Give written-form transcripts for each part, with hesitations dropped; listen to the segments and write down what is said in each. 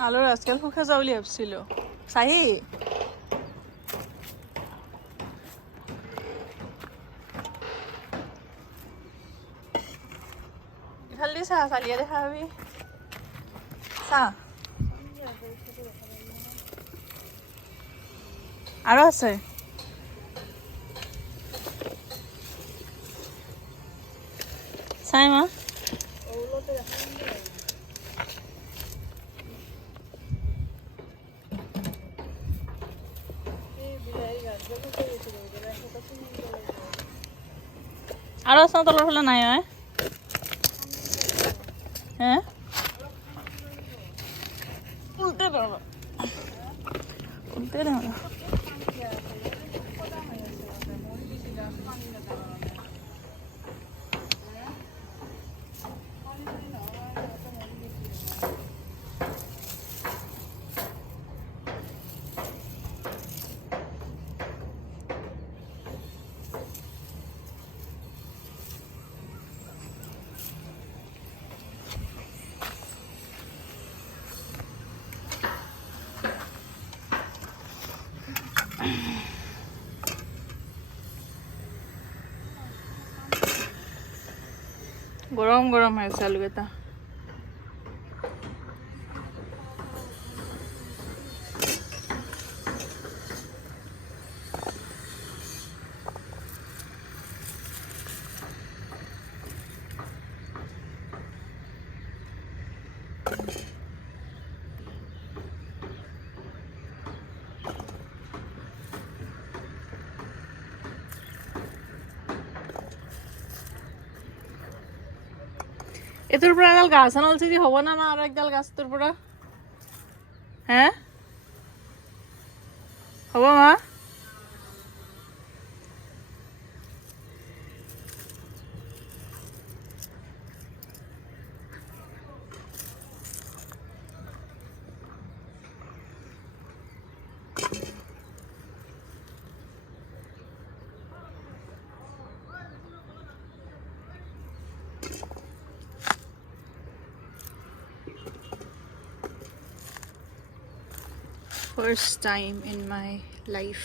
আলুৰ আজকাল শুকা যাওঁ বুলি ভাবিছিলোঁ চাহি ইফাল দি চাহ চালিয়া দেখা পাবি চাহ আৰু আছে চাই মা আৰু আছে তলৰ ফালে নাই হে উল্টে পাব উল্টে নহয় গৰম গৰম হৈ আছে আলুকেইটা এটোৰ পৰা এডাল গাছ আনল যদি হ'ব না না আৰু একডাল গাছটোৰ পৰা হে হ'ব মা first time in my life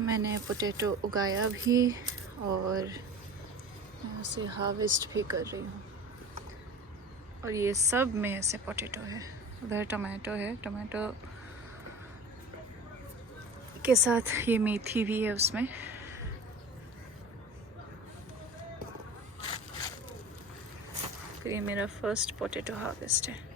मैंने पोटैटो उगाया भी और उसे हार्वेस्ट भी कर रही हूँ और ये सब में से पोटैटो है उधर टमाटो है टमाटो के साथ ये मेथी भी है उसमें ये मेरा फर्स्ट पोटैटो हार्वेस्ट है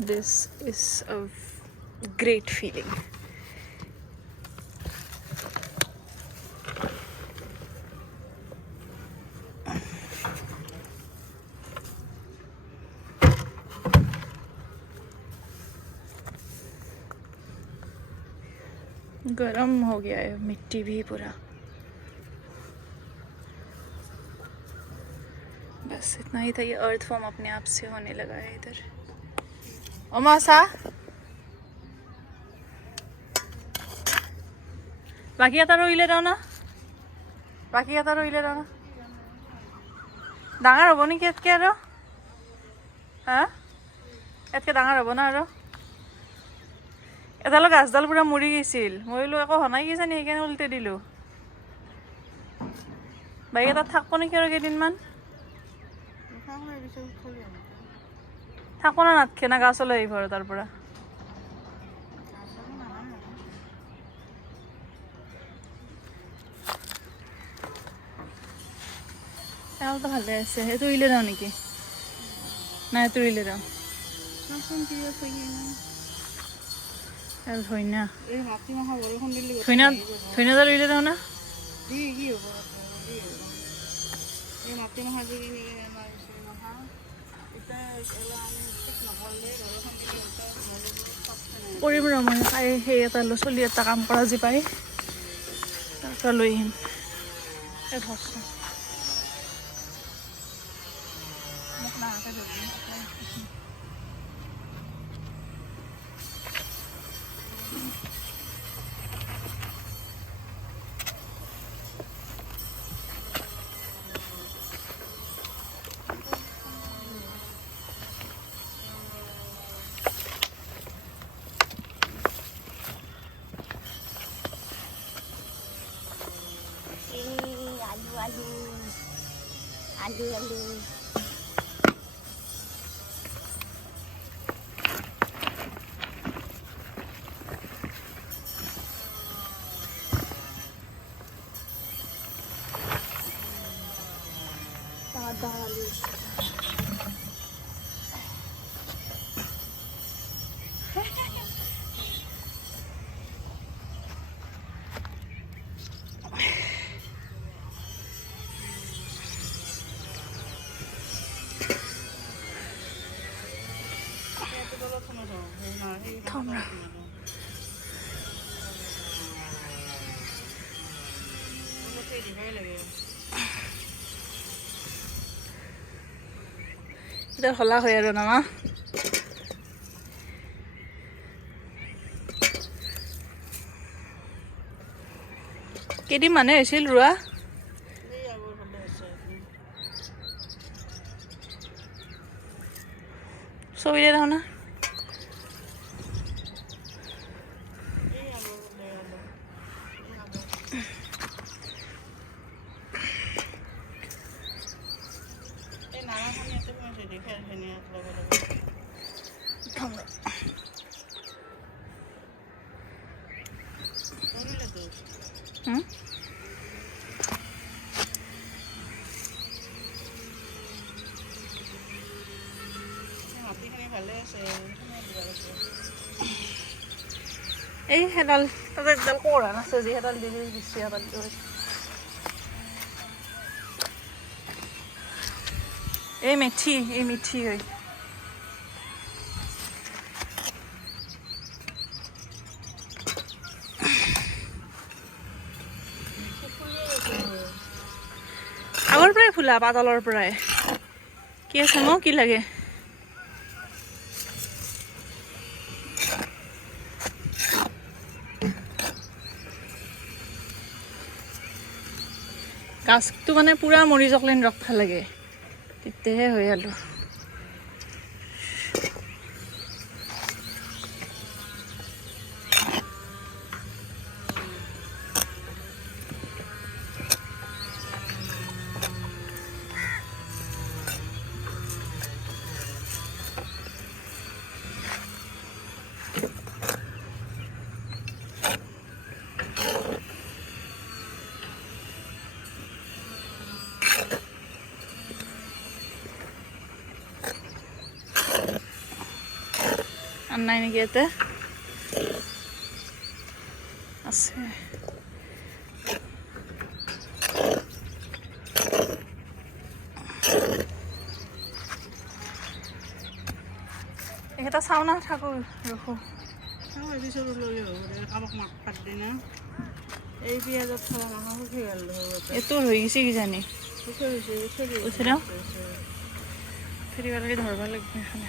This is a great feeling. गरम हो गया है मिट्टी भी पूरा बस इतना ही था ये अर्थ फॉर्म अपने आप से होने लगा है इधर ओमासा बाकी এটা রইলে দাও না বাকি এটা রইলে দাও না ডাঙৰ হ'ব নেকি এতকে আৰু হা এতকে ডাঙৰ হ'ব না আৰু এডাল গাছডাল পুৰা মৰি গৈছিল মৰিলো একো হনাই গৈছে নি সেইকাৰণে উল্টে দিলো বাকি এটা থাকব নেকি আৰু কেইদিনমান থাকো না নাথকে না গাছলৈ আহিব আৰু তাৰ পৰা এডালটো ভালে আছে সেইটো ৰুইলে যাওঁ নেকি নাই এইটো ৰুইলে যাওঁ ধইনা ধইনা ধইনাডাল ৰুইলে যাওঁ না কৰিম ৰ মই চাই সেই এটা চলি এটা কাম কৰা যি পাই তাৰ পৰা লৈ আহিম এই ধৰচোন মোক নাহাকে ধৰিম আলু দাদা আলু থামৰা এটা হলা হয় আৰু না কেইদিন মানে হৈছিল ৰোৱা ছবিৰে দেখোন না এই হেডাল তাতে একডাল কৰা নাছে যে হেডাল দিলি দিছে হেডাল এই মিঠি হয় আগৰ পৰাই ফুলা পাতলৰ পৰাই কি আছে মোক কি লাগে গাছটো মানে পুৰা মৰি জকলেন ৰখা লাগে তেতিয়াহে হৈ আলো নাই নেকি ইয়াতে আছে এইকেইটা চাওঁ না থাকো ৰখো এই পিঁয়াজত থলা মাংস শুকি গ'ল এইটো হৈ গৈছে কিজানি শুকি হৈছে উঠি ন ফেৰিব লাগে ধৰিব লাগিব এইফালে